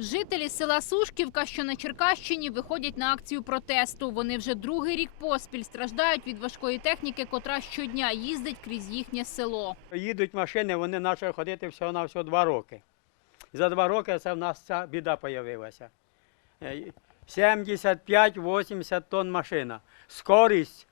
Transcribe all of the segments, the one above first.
Жителі села Сушківка, що на Черкащині, виходять на акцію протесту. Вони вже другий рік поспіль страждають від важкої техніки, котра щодня їздить крізь їхнє село. Їдуть машини, вони почали ходити всього на всього два роки. За два роки це в нас ця біда з'явилася. 75-80 тонн машина. Скорість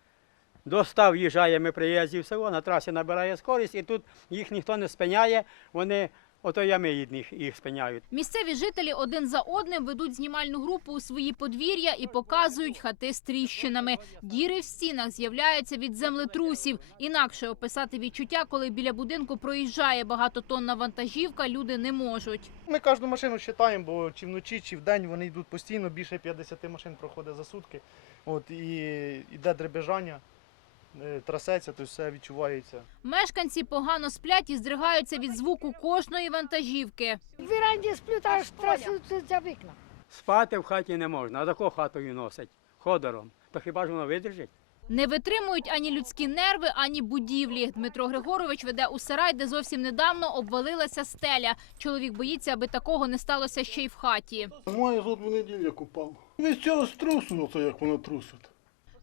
до 100 в'їжджає, ми приїздів в село, на трасі набирає скорість, і тут їх ніхто не спиняє, вони ото ями їх, їх спиняють. Місцеві жителі один за одним ведуть знімальну групу у свої подвір'я і показують хати з тріщинами. Діри в стінах з'являються від землетрусів. Інакше описати відчуття, коли біля будинку проїжджає багатотонна вантажівка, люди не можуть. Ми кожну машину вважаємо, бо чи вночі, чи вдень вони йдуть постійно, більше 50 машин проходить за сутки. От, і йде дребежання, е, трасеться, то все відчувається. Мешканці погано сплять і здригаються від звуку кожної вантажівки. В віранді сплю, та аж трясуться вікна. Спати в хаті не можна, а таку хатою носить ходором. То хіба ж воно видержить? Не витримують ані людські нерви, ані будівлі. Дмитро Григорович веде у сарай, де зовсім недавно обвалилася стеля. Чоловік боїться, аби такого не сталося ще й в хаті. Має зод в неділю як упав. Від цього струсу, це як воно трусить.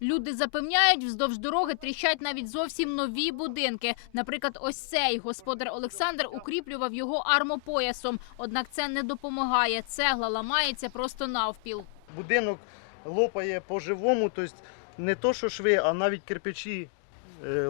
Люди запевняють, вздовж дороги тріщать навіть зовсім нові будинки. Наприклад, ось цей господар Олександр укріплював його армопоясом. Однак це не допомагає. Цегла ламається просто навпіл. Будинок лопає по-живому, тобто не то, що шви, а навіть кирпичі е,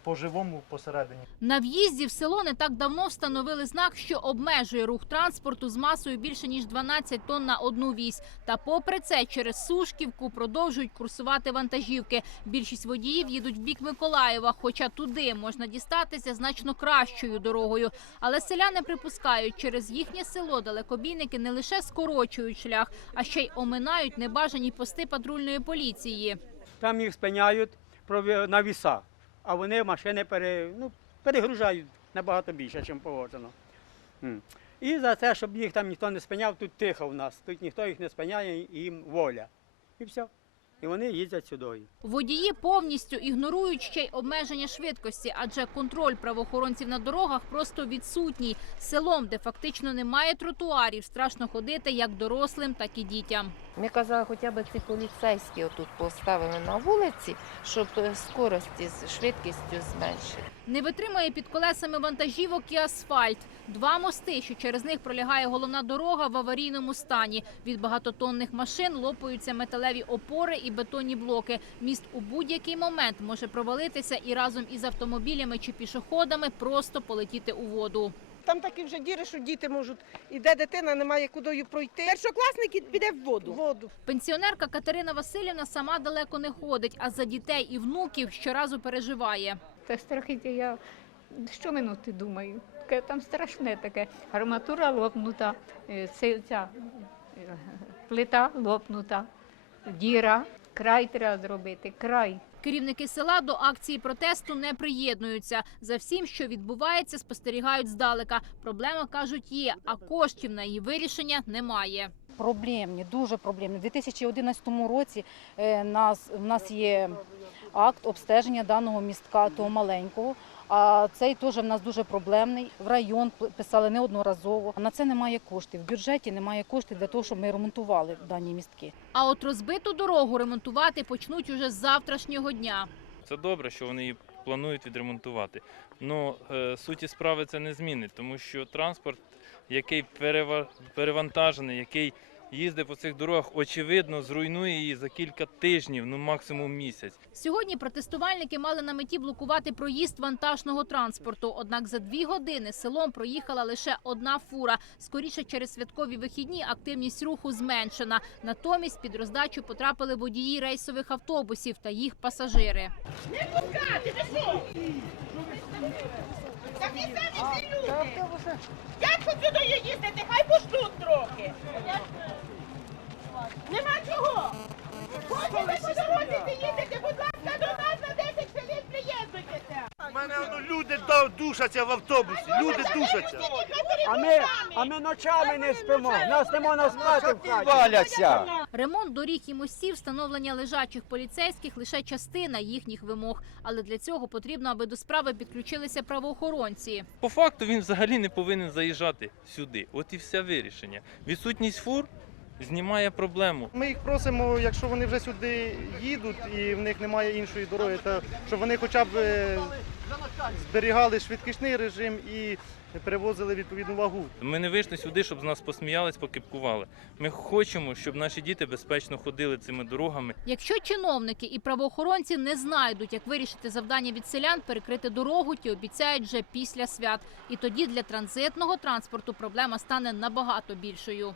лопають по-живому посередині. На в'їзді в село не так давно встановили знак, що обмежує рух транспорту з масою більше ніж 12 тонн на одну вісь. Та попри це через Сушківку продовжують курсувати вантажівки. Більшість водіїв їдуть в бік Миколаєва, хоча туди можна дістатися значно кращою дорогою. Але селяни припускають, через їхнє село далекобійники не лише скорочують шлях, а ще й оминають небажані пости патрульної поліції. Там їх спиняють на віса, а вони машини пере, ну, перегружають набагато більше, ніж положено. І за те, щоб їх там ніхто не спиняв, тут тихо в нас. Тут ніхто їх не спиняє, їм воля. І все. І вони їздять сюди. Водії повністю ігнорують ще й обмеження швидкості, адже контроль правоохоронців на дорогах просто відсутній. Селом, де фактично немає тротуарів, страшно ходити як дорослим, так і дітям. Ми казали, хоча б ці поліцейські отут поставили на вулиці, щоб е, скорості з швидкістю зменшити. Не витримує під колесами вантажівок і асфальт. Два мости, що через них пролягає головна дорога в аварійному стані. Від багатотонних машин лопаються металеві опори і бетонні блоки. Міст у будь-який момент може провалитися і разом із автомобілями чи пішоходами просто полетіти у воду. Там такі вже діри, що діти можуть. Іде дитина, немає куди пройти. Першокласник піде в воду. воду. Пенсіонерка Катерина Васильівна сама далеко не ходить, а за дітей і внуків щоразу переживає. Та страхіття я щоминути думаю. Там страшне таке. Арматура лопнута, е, ця е, плита лопнута, діра, край треба зробити, край. Керівники села до акції протесту не приєднуються. За всім, що відбувається, спостерігають здалека. Проблема кажуть є, а коштів на її вирішення немає. проблемні, дуже проблемні. У 2011 році е, нас, в нас є акт обстеження даного містка, того маленького. А цей теж в нас дуже проблемний. В район писали неодноразово. А на це немає коштів. В бюджеті немає коштів для того, щоб ми ремонтували дані містки. А от розбиту дорогу ремонтувати почнуть уже з завтрашнього дня. Це добре, що вони її планують відремонтувати. Ну суті справи це не змінить, тому що транспорт, який перевантажений, який їздить по цих дорогах, очевидно, зруйнує її за кілька тижнів, ну максимум місяць. Сьогодні протестувальники мали на меті блокувати проїзд вантажного транспорту. Однак за дві години селом проїхала лише одна фура. Скоріше через святкові вихідні активність руху зменшена. Натомість під роздачу потрапили водії рейсових автобусів та їх пасажири. Не пускати! Як тут сюди їздити? Хай люди душаться в автобусі, люди душаться. А ми, а ми ночами не спимо. Нас не можна спати в хаті. Валяться. Ремонт доріг і мостів, встановлення лежачих поліцейських лише частина їхніх вимог. Але для цього потрібно, аби до справи підключилися правоохоронці. По факту він взагалі не повинен заїжджати сюди. От і все вирішення. Відсутність фур знімає проблему. Ми їх просимо, якщо вони вже сюди їдуть і в них немає іншої дороги, то щоб вони хоча б е, зберігали швидкісний режим і перевозили відповідну вагу. Ми не вийшли сюди, щоб з нас посміялись, покипкували. Ми хочемо, щоб наші діти безпечно ходили цими дорогами. Якщо чиновники і правоохоронці не знайдуть, як вирішити завдання від селян, перекрити дорогу, ті обіцяють вже після свят. І тоді для транзитного транспорту проблема стане набагато більшою.